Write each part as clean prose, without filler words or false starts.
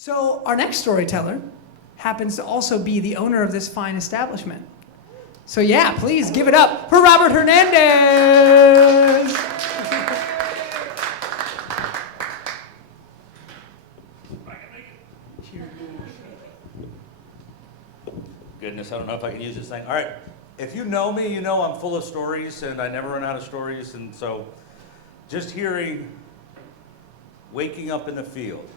So our next storyteller happens to also be the owner of this fine establishment. So yeah, please give it up for Robert Hernandez. Goodness, I don't know if I can use this thing. All right, if you know me, you know I'm full of stories and I never run out of stories. And so just hearing waking up in the field.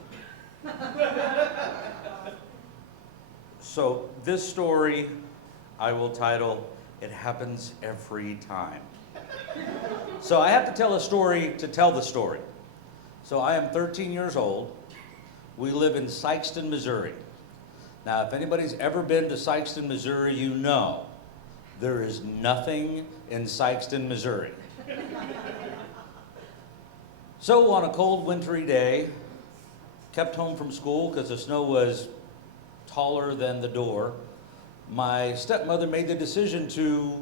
So this story I will title, It Happens Every Time. So I have to tell a story to tell the story. So I am 13 years old. We live in Sikeston, Missouri. Now, if anybody's ever been to Sikeston, Missouri, you know there is nothing in Sikeston, Missouri. So on a cold, wintry day, kept home from school because the snow was taller than the door, my stepmother made the decision to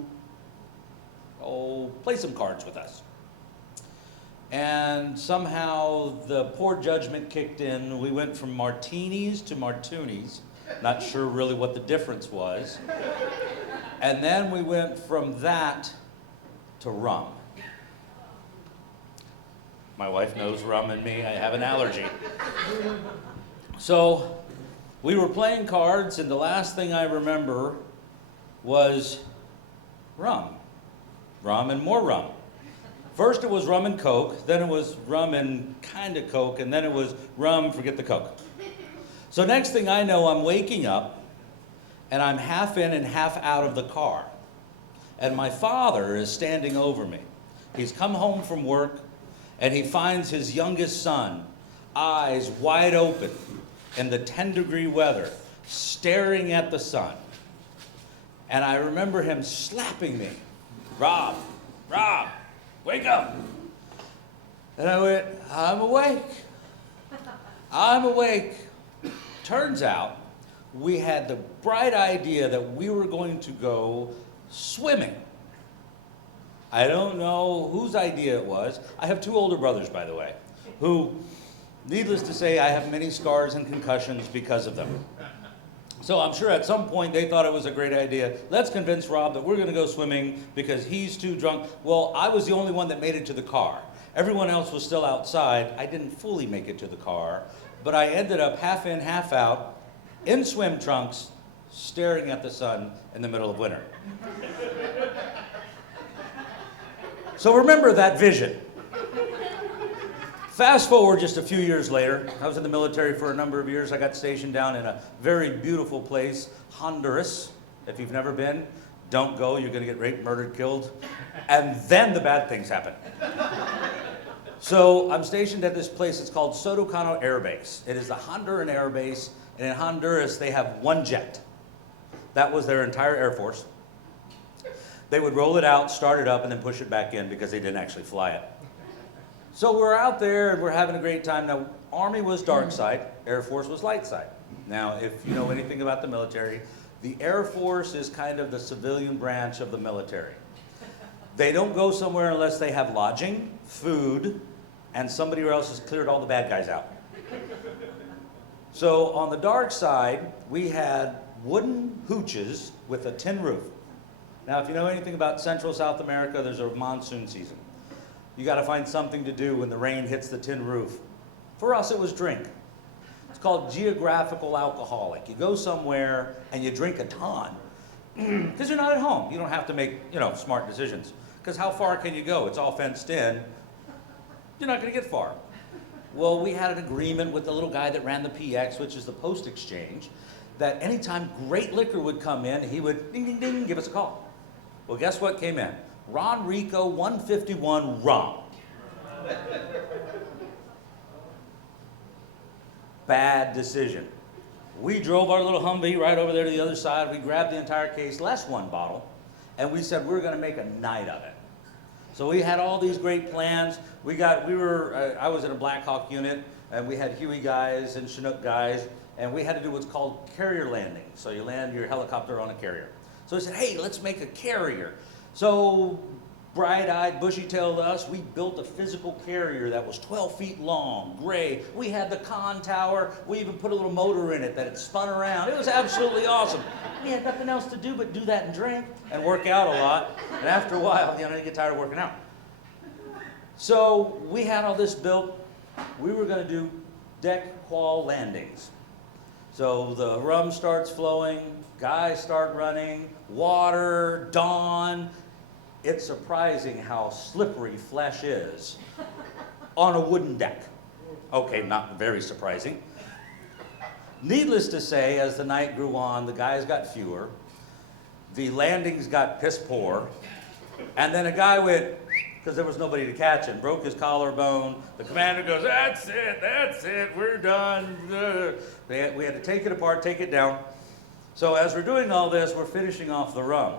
play some cards with us. And somehow the poor judgment kicked in. We went from martinis to martoonies. Not sure really what the difference was. And then we went from that to rum. My wife knows rum and me. I have an allergy. So we were playing cards, and the last thing I remember was rum. Rum and more rum. First it was rum and Coke, then it was rum and kind of Coke, and then it was rum, forget the Coke. So next thing I know, I'm waking up, and I'm half in and half out of the car. And my father is standing over me. He's come home from work, and he finds his youngest son, eyes wide open, in the 10-degree weather, staring at the sun. And I remember him slapping me. Rob, wake up. And I went, I'm awake. I'm awake. Turns out, we had the bright idea that we were going to go swimming. I don't know whose idea it was. I have two older brothers, by the way, who, needless to say, I have many scars and concussions because of them. So I'm sure at some point they thought it was a great idea. Let's convince Rob that we're going to go swimming because he's too drunk. Well, I was the only one that made it to the car. Everyone else was still outside. I didn't fully make it to the car, but I ended up half in, half out, in swim trunks, staring at the sun in the middle of winter. So remember that vision. Fast forward just a few years later. I was in the military for a number of years. I got stationed down in a very beautiful place, Honduras. If you've never been, don't go. You're going to get raped, murdered, killed. And then the bad things happen. So I'm stationed at this place. It's called Sotocano Air Base. It is a Honduran air base. And in Honduras, they have one jet. That was their entire Air Force. They would roll it out, start it up, and then push it back in because they didn't actually fly it. So we're out there and we're having a great time. Now, Army was dark side, Air Force was light side. Now, if you know anything about the military, the Air Force is kind of the civilian branch of the military. They don't go somewhere unless they have lodging, food, and somebody else has cleared all the bad guys out. So on the dark side, we had wooden hooches with a tin roof. Now, if you know anything about Central South America, there's a monsoon season. You got to find something to do when the rain hits the tin roof. For us, it was drink. It's called geographical alcoholic. You go somewhere and you drink a ton because you're not at home. You don't have to make, smart decisions. Because how far can you go? It's all fenced in. You're not going to get far. Well, we had an agreement with the little guy that ran the PX, which is the post exchange, that anytime great liquor would come in, he would ding, ding, ding, give us a call. Well, guess what came in? Ron Rico 151 rum. Bad decision. We drove our little Humvee right over there to the other side. We grabbed the entire case, less one bottle, and we said we're going to make a night of it. So we had all these great plans. I was in a Black Hawk unit, and we had Huey guys and Chinook guys, and we had to do what's called carrier landing. So you land your helicopter on a carrier. So we said, hey, let's make a carrier. So bright-eyed, bushy-tailed us. We built a physical carrier that was 12 feet long, gray. We had the con tower. We even put a little motor in it that it spun around. It was absolutely awesome. We had nothing else to do but do that and drink and work out a lot. And after a while, you get tired of working out. So we had all this built. We were going to do deck qual landings. So the rum starts flowing, guys start running, water, dawn. It's surprising how slippery flesh is on a wooden deck. Okay, not very surprising. Needless to say, as the night grew on, the guys got fewer, the landings got piss poor, and then a guy went, because there was nobody to catch him, broke his collarbone. The commander goes, that's it, we're done. We had to take it apart, take it down. So as we're doing all this, we're finishing off the rum.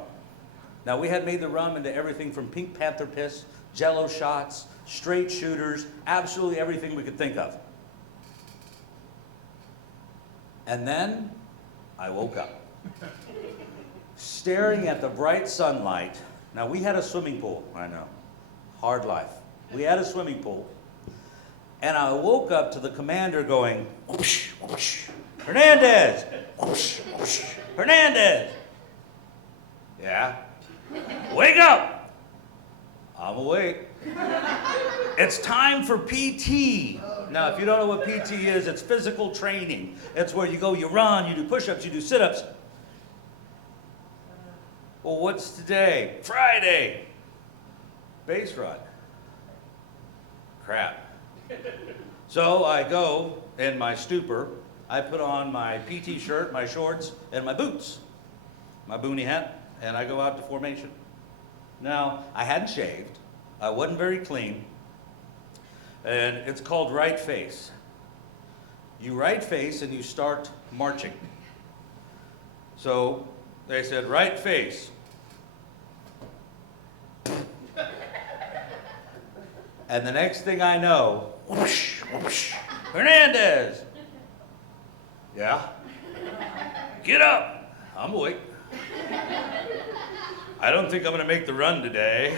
Now we had made the rum into everything from Pink Panther piss, Jello shots, straight shooters, absolutely everything we could think of. And then I woke up, staring at the bright sunlight. Now we had a swimming pool, I know. Hard life. We had a swimming pool, and I woke up to the commander going, whoosh, whoosh, Hernandez, whoosh, whoosh, Hernandez. Yeah? Wake up! I'm awake. It's time for PT. Now, if you don't know what PT is, it's physical training. It's where you go, you run, you do push-ups, you do sit-ups. Well, what's today? Friday. Base run. Crap. So I go in my stupor, I put on my PT shirt, my shorts, and my boots, my boonie hat, and I go out to formation. Now, I hadn't shaved, I wasn't very clean, and it's called right face. You right face and you start marching. So they said, right face. And the next thing I know, whoosh, whoosh, Hernandez. Yeah? Get up. I'm awake. I don't think I'm going to make the run today.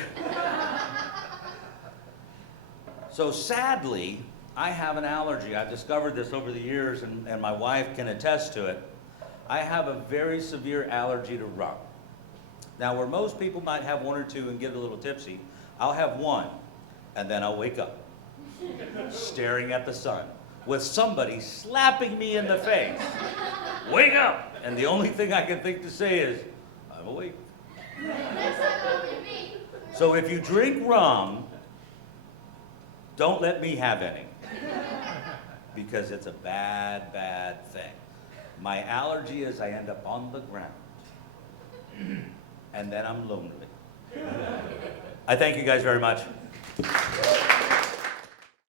So sadly, I have an allergy. I've discovered this over the years, and my wife can attest to it. I have a very severe allergy to rum. Now, where most people might have one or two and get a little tipsy, I'll have one. And then I'll wake up, staring at the sun, with somebody slapping me in the face. Wake up! And the only thing I can think to say is, I'm awake. So if you drink rum, don't let me have any. Because it's a bad, bad thing. My allergy is I end up on the ground. And then I'm lonely. I thank you guys very much.